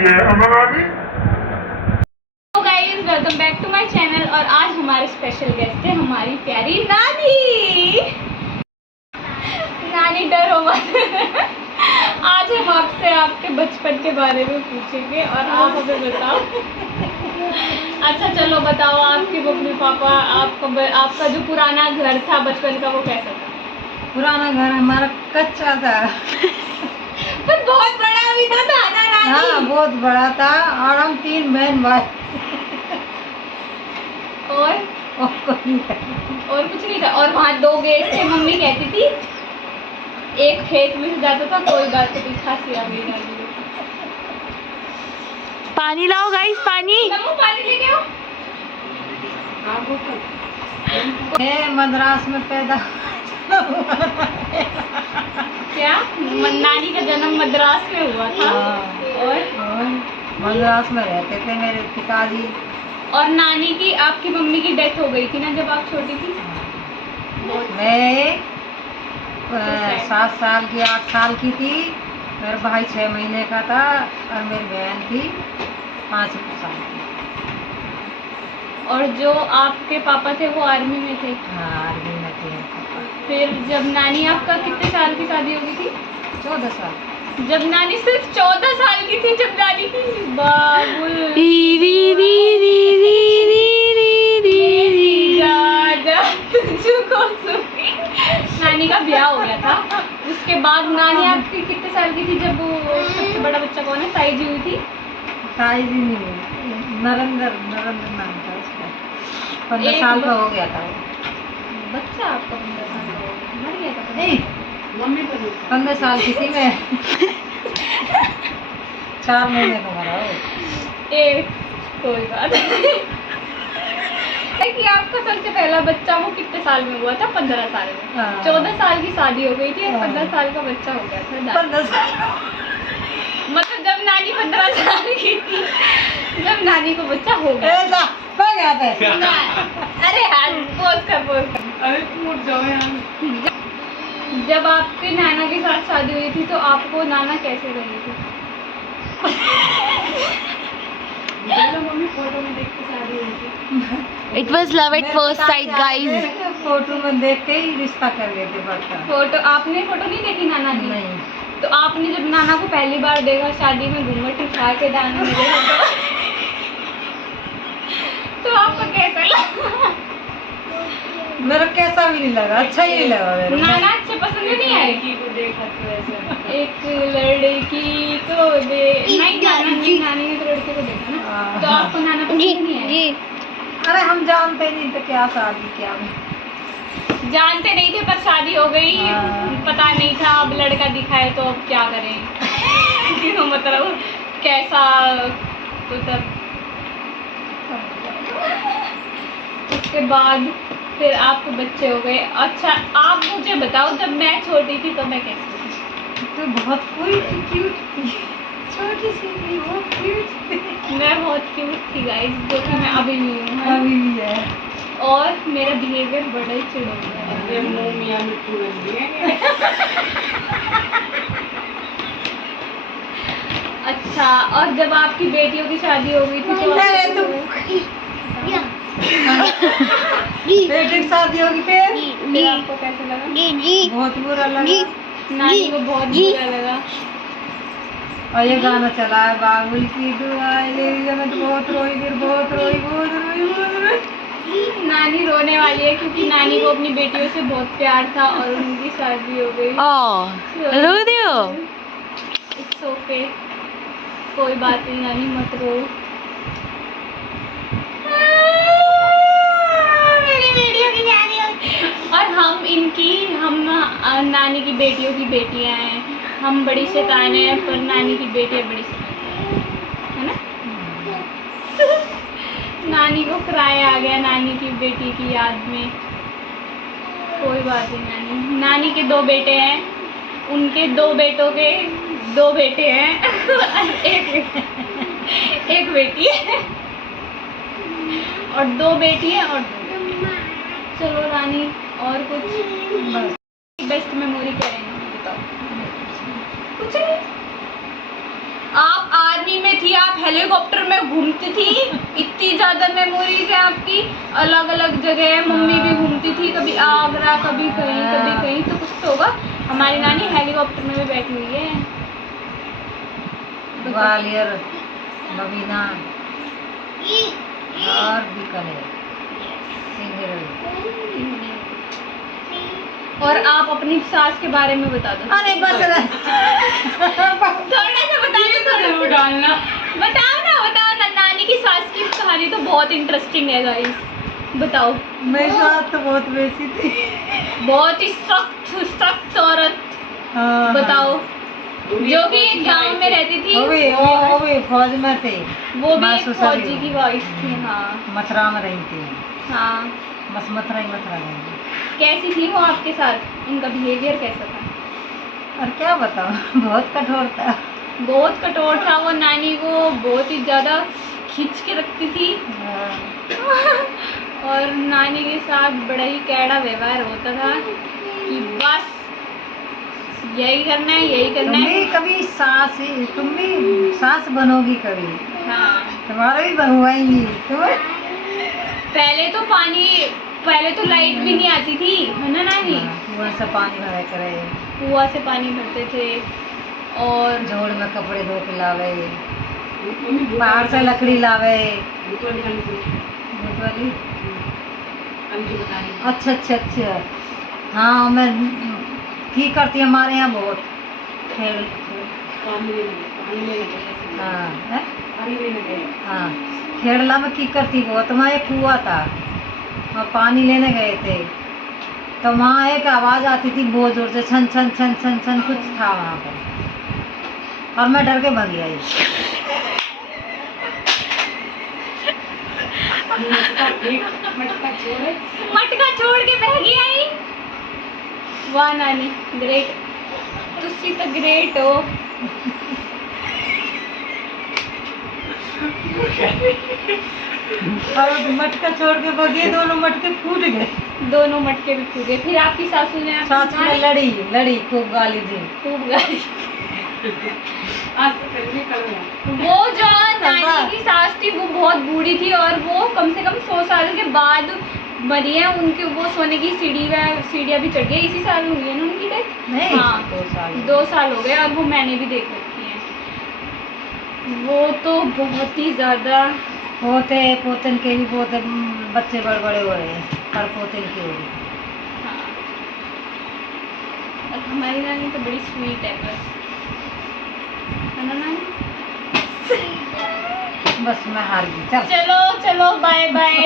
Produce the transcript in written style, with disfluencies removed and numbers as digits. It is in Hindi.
लिए अमरानी। तो guys welcome back to my channel. और आज हमारे स्पेशल गेस्ट है हमारी प्यारी नानी। नानी डरो मत। आज हम आपसे आपके बचपन के बारे में पूछेंगे और आप हमें बताओ। अच्छा चलो बताओ, आपके मम्मी पापा, आपका जो पुराना घर था बचपन का वो कैसा था? पुराना घर हमारा कच्चा था। पर बहुत बड़ा भी था ना नानी? हाँ बहुत बड़ा था और हम 3 बहन भाई और कोई और कुछ नहीं था। और वहाँ 2 गेट थे। मम्मी कहती थी एक खेत में से जाता था, कोई बात नहीं, खांसी आ गई नानी को। पानी लाओ गाइस, पानी। नमो पानी लेके आओ। मैं मद्रास में पैदा क्या नानी का जन्म मद्रास में हुआ था? और मद्रास में रहते थे मेरे पिताजी। और नानी की, आपकी मम्मी की डेथ हो गई थी ना जब आप छोटी थी? मैं 7 साल की 8 साल की थी। मेरा भाई 6 महीने का था और मेरी बहन थी 5 साल की। और जो आपके पापा थे वो आर्मी में थे? हाँ आर्मी में थे पापा। फिर जब नानी, आपका कितने साल की शादी हो गई थी? 14 साल। जब नानी सिर्फ 14 साल की थी जब नानी की बाबुल नानी का ब्याह हो गया था। उसके बाद नानी आपकी कितने साल की थी जब वो सबसे बड़ा बच्चा कौन है, ताई जी हुई थी? ताई जी नहीं हुई, नरेंद्र नाम था उसका। 15 साल का हो गया था वो बच्चा आपका। 15 साल का हो गया, मर गया था? नहीं, मम्मी 15 साल की थी मैं। 4 महीने का मरा हो। एक कोई बात नहीं। कि आपका सबसे पहला बच्चा वो कितने साल में हुआ था? 15 साल में। हाँ। 14 साल की शादी हो गई थी और हाँ। 15 साल का बच्चा हो गया था। 15 साल। मतलब जब नानी 15 साल की थी, जब नानी को बच्चा हो गया। ऐसा हो गया था। अरे यार पोज कर। अरे तुम उठ जाओ यार। जब आपके नाना के साथ शादी हुई थी तो आपको नाना कैसे लगी थी? मम्मी फोटो में देख के शादी हुई थी। It was love at first sight guys. Photo में देख के ही रिश्ता कर लेते पड़ता। फोटो आपने फोटो नहीं देखी नाना की? नहीं। तो आपने जब नाना को पहली बार देखा शादी में घूंघट उठा के नाना ने देखा तो आपको कैसा लगा? मेरा कैसा भी नहीं लगा, अच्छा ही नहीं लगा मेरे को। नाना अच्छे पसंद नहीं आए? देखा तो ऐसा एक लड़की को दे नहीं, नानी ने तो लड़के को देखा ना, तो आपको नाना पसंद नहीं आए? अरे हम जानते ही नहीं थे क्या शादी क्या नहीं। जानते नहीं थे पर शादी हो गई। पता नहीं था, अब लड़का दिखाए तो अब क्या करें। मतलब कैसा तो तब उसके बाद फिर आपके बच्चे हो गए। अच्छा आप मुझे बताओ, जब मैं छोटी थी तो मैं कैसी थी? तो बहुत पूरी थी, क्यूट थी, छोटी सी थी, बहुत क्यूट थी। मैं बहुत क्यूट थी गाइस, जो कि मैं अभी भी हूँ। अभी भी है। और मेरा बिहेवियर बड़ा ही चिढ़ोता है। ये मुंह मियां मिट्टू रंगी है। अच्छा और जब आपकी बेटियों की शादी हो गई थी तो बेटे की शादी होगी फिर आपको कैसा लगा? बहुत बुरा लगा। नानी को बहुत बुरा लगा। और ये गाना चला है बाबुल की दुआएं ले, मैं तो बहुत रोई फिर बहुत रोई। नानी रोने वाली है क्योंकि नानी को अपनी बेटियों से बहुत प्यार था और उनकी शादी हो गई। रो दियो। इट्स ओके, कोई बात नहीं नानी, मत रो। मेरी बेटियों की शादी हो गई। और हम नानी की बेटियों की बेटियां हैं। हम बड़ी शैतान हैं पर नानी की बेटियां बड़ी शैतान है ना? नानी को क्राई आ गया नानी की बेटी की याद में। कोई बात नहीं नानी के 2 बेटे हैं, उनके 2 बेटों के 2 बेटे हैं। एक बेटी है और 2 बेटी है और 2 बेटे। चलो रानी और कुछ बेस्ट मेमोरी क्या है बताओ? कुछ नहीं। आप आर्मी में थी कभी आप हेलीकॉप्टर में घूमती थी, इतनी ज़्यादा मेमोरीज है आपकी, अलग अलग जगह मम्मी भी घूमती थी, कभी आगरा कभी कहीं, तो कुछ तो होगा। हमारी नानी हेलीकॉप्टर में भी बैठी हुई है। ग्वालियर, बबीना और बीकानेर, सिंगरौली। और आप अपनी सास के बारे में बता दो। अरे बस थोड़ा सा बता दो, डालना। बताओ ना, नानी की सास की कहानी तो बहुत इंटरेस्टिंग है गाइस, बताओ। मेरी सास तो बहुत वैसी थी। बहुत ही सख्त औरत। हाँ, बताओ। जो कि गांव में रहती थी, वो भी फौज में थे। वो भी माँ एक ससुर फौजी की वाइफ थी। हाँ मथुरा में रही थी। हाँ। बस मथुरा रही थी। कैसी थी वो आपके साथ, उनका बिहेवियर कैसा था? और क्या बताऊं, बहुत कठोर था। बहुत कठोर था वो, नानी को बहुत ही ज़्यादा खींच के रखती थी। और नानी के साथ बड़ा ही कैड़ा व्यवहार होता था कि बस यही करना है। तुम भी कभी तुम भी सास बनोगी कभी। हाँ, तुम्हारा भी बनवाएंगी तुम्हें। पहले तो लाइट भी नहीं आती थी, है ना नानी? कुआं से पानी भरा करे, कुआं से पानी भरते थे, और जोड़ में कपड़े धो के लावे, बाहर से लकड़ी लावे। भूत वाली? अच्छा। हाँ, मैं की करती हमारे यहाँ बहुत खेल। हाँ, खेड़ला में की करती बहुत। वहाँ एक कुआं था, वहाँ पानी लेने गए थे, तो वहाँ एक आवाज़ आती थी बहुत जोर से, छन छन छन छन छन कुछ था वहाँ पर, और मैं डर के भागी आई। मटका छोड़ के भागी आई। वाह नानी, ग्रेट, तुसी तो ग्रेट हो। और मटका छोड़ के भागी, दोनों मटके फूट गए। दोनों मटके भी फूटे। फिर आपकी सासू ने लड़ी खूब गाली दी। खूब गाली। वो जो नानी की सास थी वो बहुत बूढ़ी थी, और वो कम से कम 100 साल के बाद मरी है। उनके वो सोने की सीढ़ियाँ भी चढ़ गई। इसी साल हुई है ना उनकी डेथ? नहीं, हाँ, 2 साल हो गए, और वो मैंने भी देख रखी है। वो तो बहुत ही ज़्यादा। पोतन के भी बच्चे बड़े हो रहे हैं, पर पोतन के भी। हाँ, और हमारी नानी तो बड़ी स्वीट है, बस, है ना नानी? बस मैं हार गई। चलो बाय बाय।